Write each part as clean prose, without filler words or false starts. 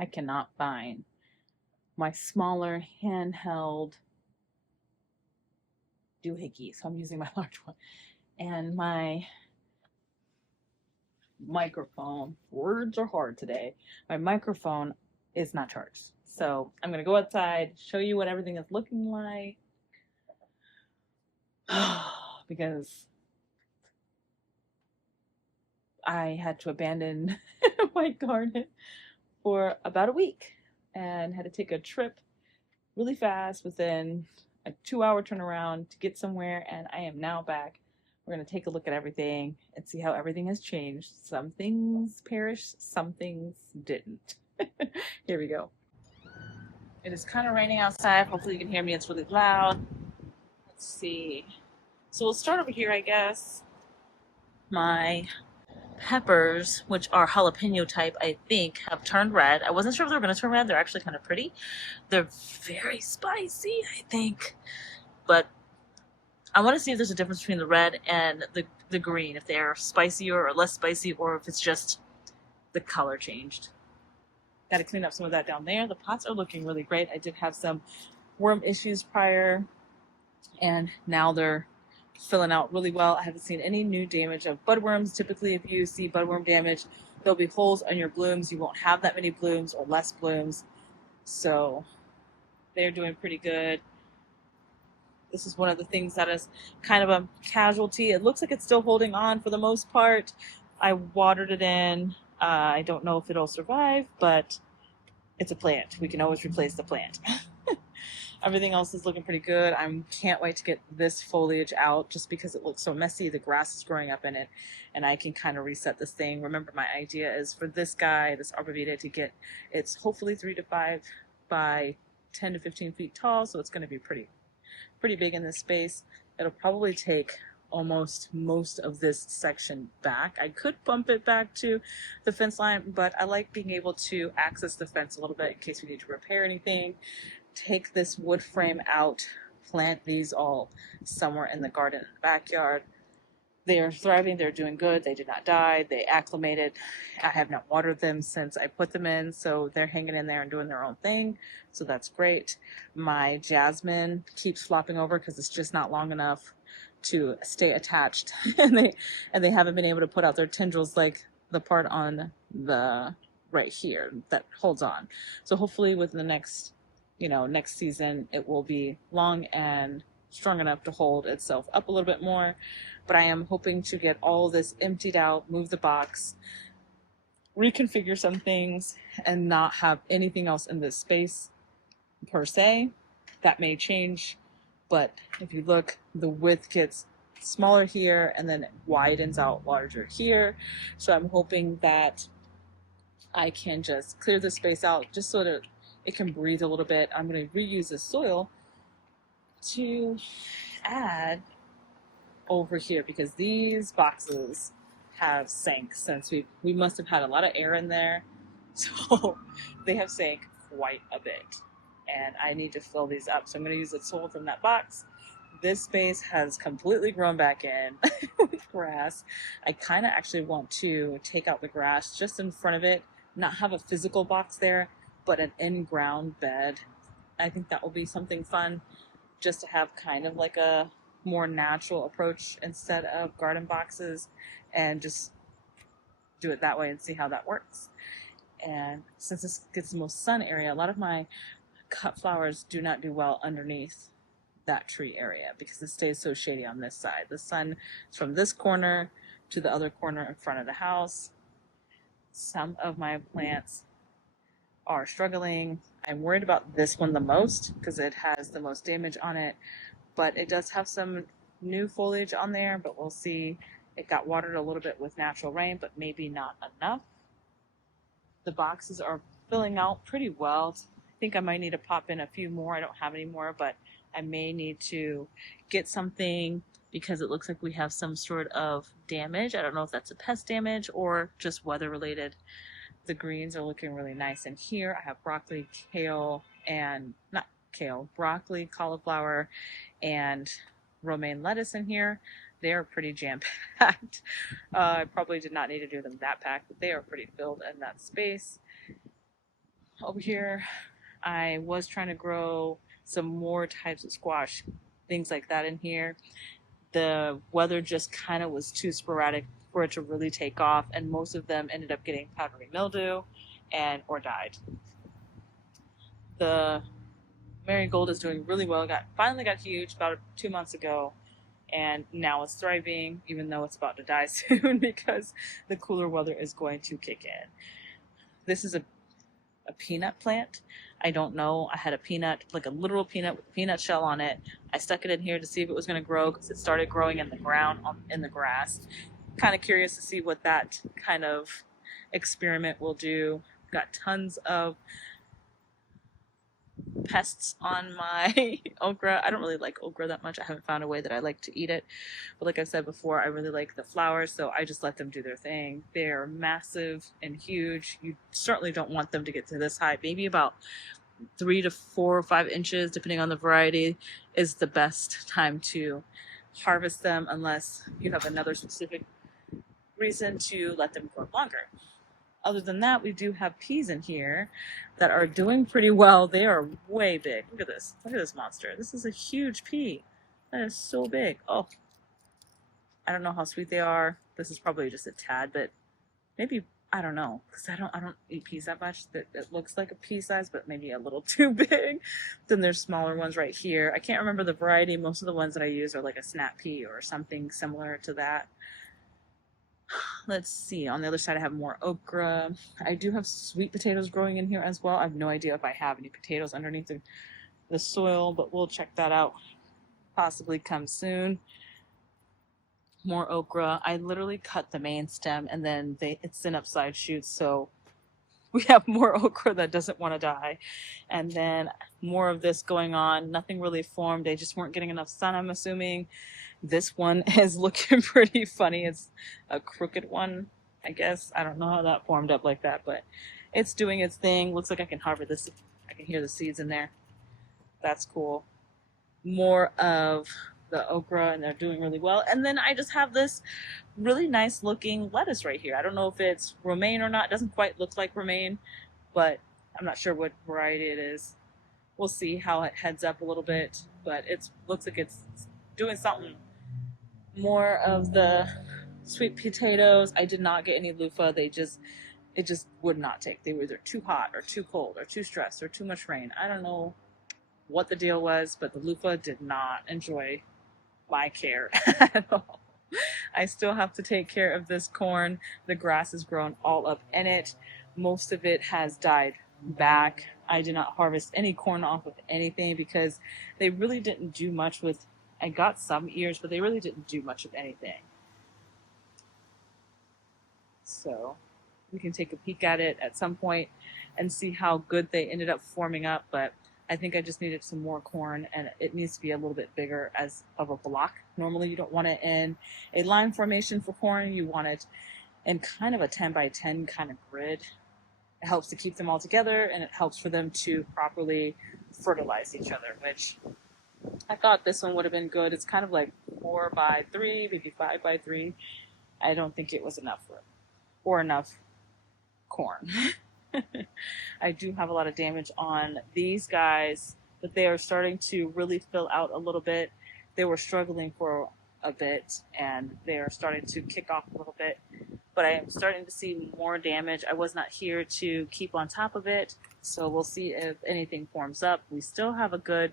I cannot find my smaller handheld doohickey, so I'm using my large one. And my microphone, words are hard today. My microphone is not charged. So I'm gonna go outside, show you what everything is looking like. Because I had to abandon my garden for about a week and had to take a trip really fast within a 2 hour turnaround to get somewhere, and I am now back. We're going to take a look at everything and see how everything has changed. Some things perished, some things didn't. Here we go. It is kind of raining outside. Hopefully you can hear me. It's really loud. Let's see. So we'll start over here, I guess. My peppers, which are jalapeno type, I think, have turned red. I wasn't sure if they were going to turn red. They're actually kind of pretty. They're very spicy, I think. But I want to see if there's a difference between the red and the green, if they're spicier or less spicy, or if it's just the color changed. Got to clean up some of that down there. The pots are looking really great. I did have some worm issues prior, and now they're filling out really well. I haven't seen any new damage of budworms. Typically, if you see budworm damage, there'll be holes on your blooms. You won't have that many blooms or less blooms. So they're doing pretty good. This is one of the things that is kind of a casualty. It looks like it's still holding on for the most part. I watered it in. I don't know if it'll survive, but it's a plant. We can always replace the plant. Everything else is looking pretty good. I can't wait to get this foliage out just because it looks so messy. The grass is growing up in it, and I can kind of reset this thing. Remember, my idea is for this guy, this arborvitae, to get, it's hopefully 3 to 5 by 10 to 15 feet tall, so it's going to be pretty big in this space. It'll probably take almost most of this section back. I could bump it back to the fence line, but I like being able to access the fence a little bit in case we need to repair anything. Take this wood frame out, plant these all somewhere in the garden in the backyard. They are thriving. They're doing good. They did not die. They acclimated. I have not watered them since I put them in, so they're hanging in there and doing their own thing. So that's great. My jasmine keeps flopping over because it's just not long enough to stay attached, and they haven't been able to put out their tendrils like the part on the right here that holds on. So hopefully within the next season it will be long and strong enough to hold itself up a little bit more. But I am hoping to get all this emptied out, move the box, reconfigure some things, and not have anything else in this space per se. That may change, but if you look, the width gets smaller here and then it widens out larger here. So I'm hoping that I can just clear this space out just so that it can breathe a little bit. I'm going to reuse the soil to add over here because these boxes have sank since we must have had a lot of air in there. So they have sank quite a bit, and I need to fill these up. So I'm going to use the soil from that box. This space has completely grown back in with grass. I kind of actually want to take out the grass just in front of it, not have a physical box there, but an in-ground bed. I think that will be something fun, just to have kind of like a more natural approach instead of garden boxes, and just do it that way and see how that works. And since this gets the most sun area, a lot of my cut flowers do not do well underneath that tree area because it stays so shady on this side. The sun is from this corner to the other corner in front of the house. Some of my plants are struggling. I'm worried about this one the most because it has the most damage on it, but it does have some new foliage on there, but we'll see. It got watered a little bit with natural rain, but maybe not enough. The boxes are filling out pretty well. I think I might need to pop in a few more. I don't have any more, but I may need to get something because it looks like we have some sort of damage. I don't know if that's a pest damage or just weather related. The greens are looking really nice in here. I have broccoli, kale, and not kale, broccoli, cauliflower, and romaine lettuce in here. They're pretty jam-packed. I probably did not need to do them that packed, but they are pretty filled in that space. over here, I was trying to grow some more types of squash, things like that in here. The weather just kind of was too sporadic for it to really take off, and most of them ended up getting powdery mildew and or died. The marigold is doing really well. Finally got huge about 2 months ago, and now it's thriving, even though it's about to die soon because the cooler weather is going to kick in. This is a peanut plant. I don't know. I had a peanut, like a literal peanut with a peanut shell on it. I stuck it in here to see if it was going to grow because it started growing in the ground, in the grass. Kind of curious to see what that kind of experiment will do. Got tons of pests on my okra. I don't really like okra that much. I haven't found a way that I like to eat it. But like I said before, I really like the flowers, so I just let them do their thing. They're massive and huge. You certainly don't want them to get to this high. Maybe about 3 to 4 or 5 inches, depending on the variety, is the best time to harvest them, unless you have another specific reason to let them grow longer. Other than that, we do have peas in here that are doing pretty well. They are way big. Look at this. Look at this monster. This is a huge pea. That is so big. Oh, I don't know how sweet they are. This is probably just a tad, but maybe, I don't know, because I don't eat peas that much. That it looks like a pea size, but maybe a little too big. Then there's smaller ones right here. I can't remember the variety. Most of the ones that I use are like a snap pea or something similar to that. Let's see, on the other side I have more okra. I do have sweet potatoes growing in here as well. I have no idea if I have any potatoes underneath the soil, but we'll check that out. Possibly come soon. More okra. I literally cut the main stem and then it's in upside shoots, so we have more okra that doesn't want to die. And then more of this going on. Nothing really formed. They just weren't getting enough sun, I'm assuming. This one is looking pretty funny. It's a crooked one, I guess. I don't know how that formed up like that, but it's doing its thing. Looks like I can harvest this. I can hear the seeds in there. That's cool. More of the okra, and they're doing really well. And then I just have this really nice looking lettuce right here. I don't know if it's romaine or not. It doesn't quite look like romaine, but I'm not sure what variety it is. We'll see how it heads up a little bit, but it looks like it's doing something. More of the sweet potatoes. I did not get any loofah. It just would not take. They were either too hot or too cold or too stressed or too much rain. I don't know what the deal was, but the loofah did not enjoy my care at all. I still have to take care of this corn. The grass has grown all up in it. Most of it has died back. I did not harvest any corn off of anything because they really didn't do much with. I got some ears, but they really didn't do much of anything. So we can take a peek at it at some point and see how good they ended up forming up. But I think I just needed some more corn, and it needs to be a little bit bigger as of a block. Normally you don't want it in a line formation for corn. You want it in kind of a 10 by 10 kind of grid. It helps to keep them all together, and it helps for them to properly fertilize each other, which I thought this one would have been good. It's kind of like 4 by 3, maybe 5 by 3. I don't think it was enough or enough corn. I do have a lot of damage on these guys, but they are starting to really fill out a little bit. They were struggling for a bit, and they are starting to kick off a little bit, but I am starting to see more damage. I was not here to keep on top of it, so we'll see if anything forms up. We still have a good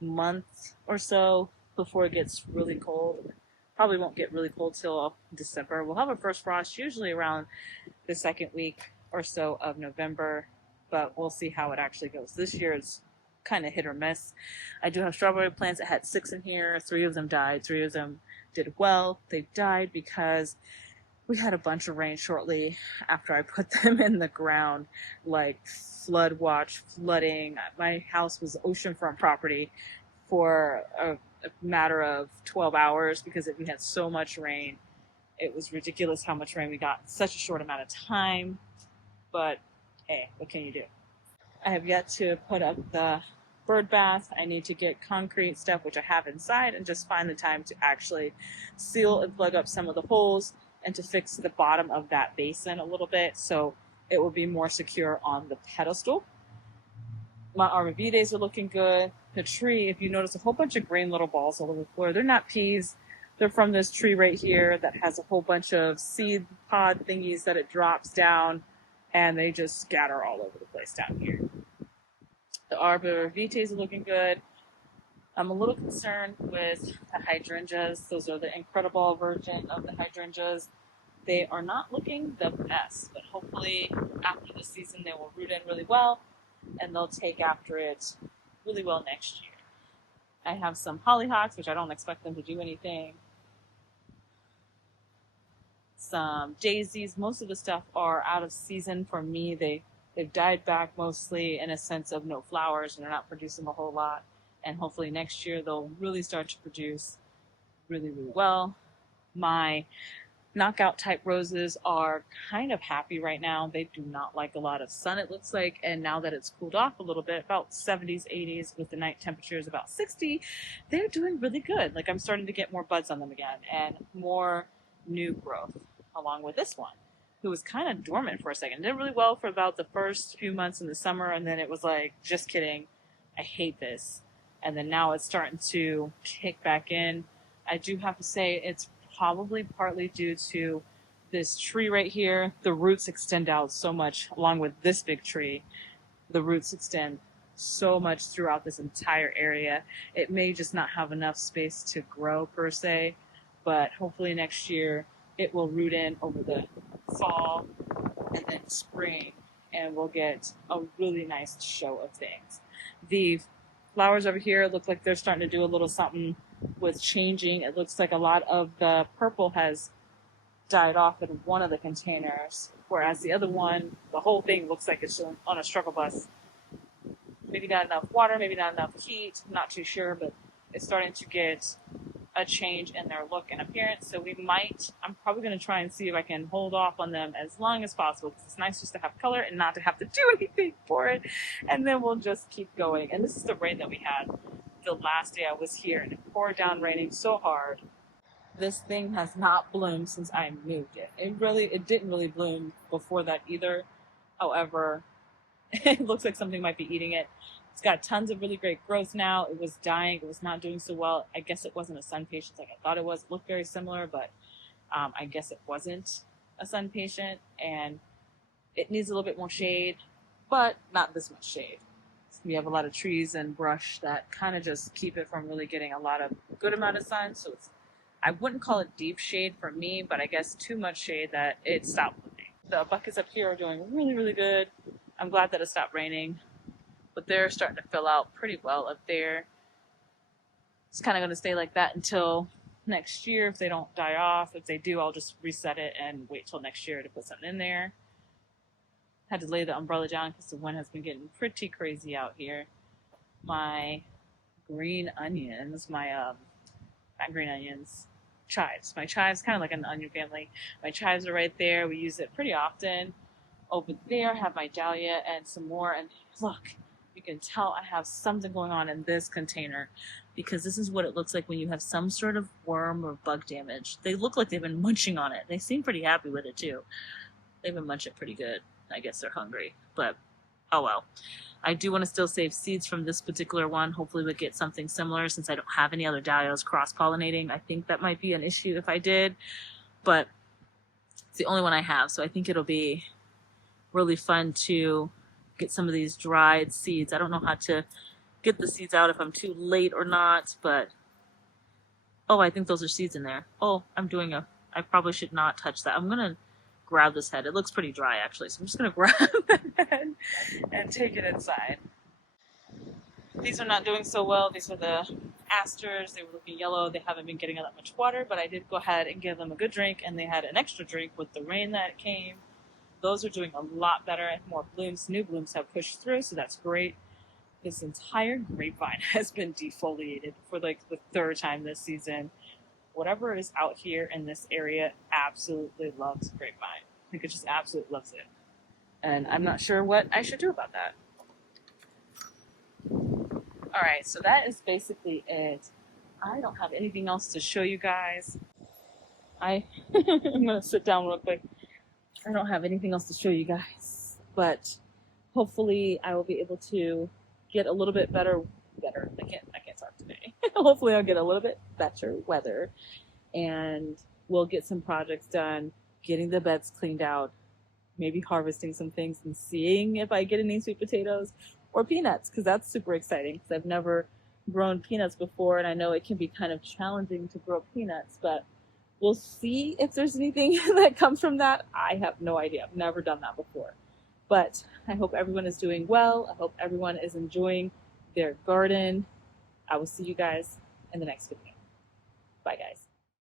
month or so before it gets really cold. Probably won't get really cold till December. We'll have a first frost usually around the second week or so of November, but we'll see how it actually goes. This year it's kind of hit or miss. I do have strawberry plants. I had 6 in here. 3 of them died. 3 of them did well. They died because we had a bunch of rain shortly after I put them in the ground, like flood watch, flooding. My house was oceanfront property for a matter of 12 hours because we had so much rain. It was ridiculous how much rain we got in such a short amount of time. But hey, what can you do? I have yet to put up the bird bath. I need to get concrete stuff, which I have inside, and just find the time to actually seal and plug up some of the holes and to fix the bottom of that basin a little bit so it will be more secure on the pedestal. My arborvitaes are looking good. The tree, if you notice, a whole bunch of green little balls all over the floor. They're not peas. They're from this tree right here that has a whole bunch of seed pod thingies that it drops down, and they just scatter all over the place down here. The arborvitaes are looking good. I'm a little concerned with the hydrangeas. Those are the incredible version of the hydrangeas. They are not looking the best, but hopefully after the season they will root in really well and they'll take after it really well next year. I have some hollyhocks, which I don't expect them to do anything. Some daisies. Most of the stuff are out of season for me. They've died back mostly in a sense of no flowers and they're not producing a whole lot. And hopefully next year they'll really start to produce really, really well. My knockout type roses are kind of happy right now. They do not like a lot of sun, it looks like. And now that it's cooled off a little bit, about 70s, 80s, with the night temperatures about 60, they're doing really good. Like I'm starting to get more buds on them again and more new growth, along with this one, who was kind of dormant for a second. Did really well for about the first few months in the summer, and then it was like, just kidding, I hate this. And then now it's starting to kick back in. I do have to say it's probably partly due to this tree right here. The roots extend out so much along with this big tree. The roots extend so much throughout this entire area. It may just not have enough space to grow per se, but hopefully next year it will root in over the fall and then spring and we'll get a really nice show of things. The flowers over here look like they're starting to do a little something with changing. It looks like a lot of the purple has died off in one of the containers, whereas the other one, the whole thing looks like it's on a struggle bus. Maybe not enough water, maybe not enough heat, I'm not too sure, but it's starting to get a change in their look and appearance. So I'm probably going to try and see if I can hold off on them as long as possible, because it's nice just to have color and not to have to do anything for it. And then we'll just keep going. And this is the rain that we had the last day I was here, and it poured down raining so hard. This thing has not bloomed since I moved it. It didn't really bloom before that either. However, it looks like something might be eating it. It's got tons of really great growth now. It was dying. It was not doing so well. I guess it wasn't a sun patient like I thought it was. It looked very similar, but I guess it wasn't a sun patient. And it needs a little bit more shade, but not this much shade. We have a lot of trees and brush that kind of just keep it from really getting a lot of good amount of sun. So I wouldn't call it deep shade for me, but I guess too much shade that it stopped blooming. The buckets up here are doing really, really good. I'm glad that it stopped raining, but they're starting to fill out pretty well up there. It's kind of going to stay like that until next year if they don't die off. If they do, I'll just reset it and wait till next year to put something in there. Had to lay the umbrella down because the wind has been getting pretty crazy out here. My green onions, not green onions, chives. My chives, kind of like an onion family. My chives are right there. We use it pretty often. Over there, I have my dahlia and some more. And look, you can tell I have something going on in this container, because this is what it looks like when you have some sort of worm or bug damage. They look like they've been munching on it. They seem pretty happy with it too. They've been munching pretty good. I guess they're hungry, but oh well. I do want to still save seeds from this particular one. Hopefully we'll get something similar, since I don't have any other dahlias cross-pollinating. I think that might be an issue if I did, but it's the only one I have, so I think it'll be really fun to get some of these dried seeds. I don't know how to get the seeds out if I'm too late or not, but oh, I think those are seeds in there. Oh, I probably should not touch that. I'm gonna grab this head. It looks pretty dry actually, so I'm just gonna grab the head and take it inside. These are not doing so well. These are the asters. They were looking yellow. They haven't been getting that much water, but I did go ahead and give them a good drink, and they had an extra drink with the rain that came. Those are doing a lot better. More blooms, new blooms have pushed through, so that's great. This entire grapevine has been defoliated for like the third time this season. Whatever is out here in this area absolutely loves grapevine. Like, it just absolutely loves it. And I'm not sure what I should do about that. Alright, so that is basically it. I don't have anything else to show you guys. I'm going to sit down real quick. I don't have anything else to show you guys. But hopefully I will be able to get a little bit better. I can't talk today. Hopefully, I'll get a little bit better weather, and we'll get some projects done, getting the beds cleaned out, maybe harvesting some things and seeing if I get any sweet potatoes or peanuts, because that's super exciting because I've never grown peanuts before, and I know it can be kind of challenging to grow peanuts, but we'll see if there's anything that comes from that. I have no idea. I've never done that before. But I hope everyone is doing well. I hope everyone is enjoying their garden. I will see you guys in the next video. Bye, guys.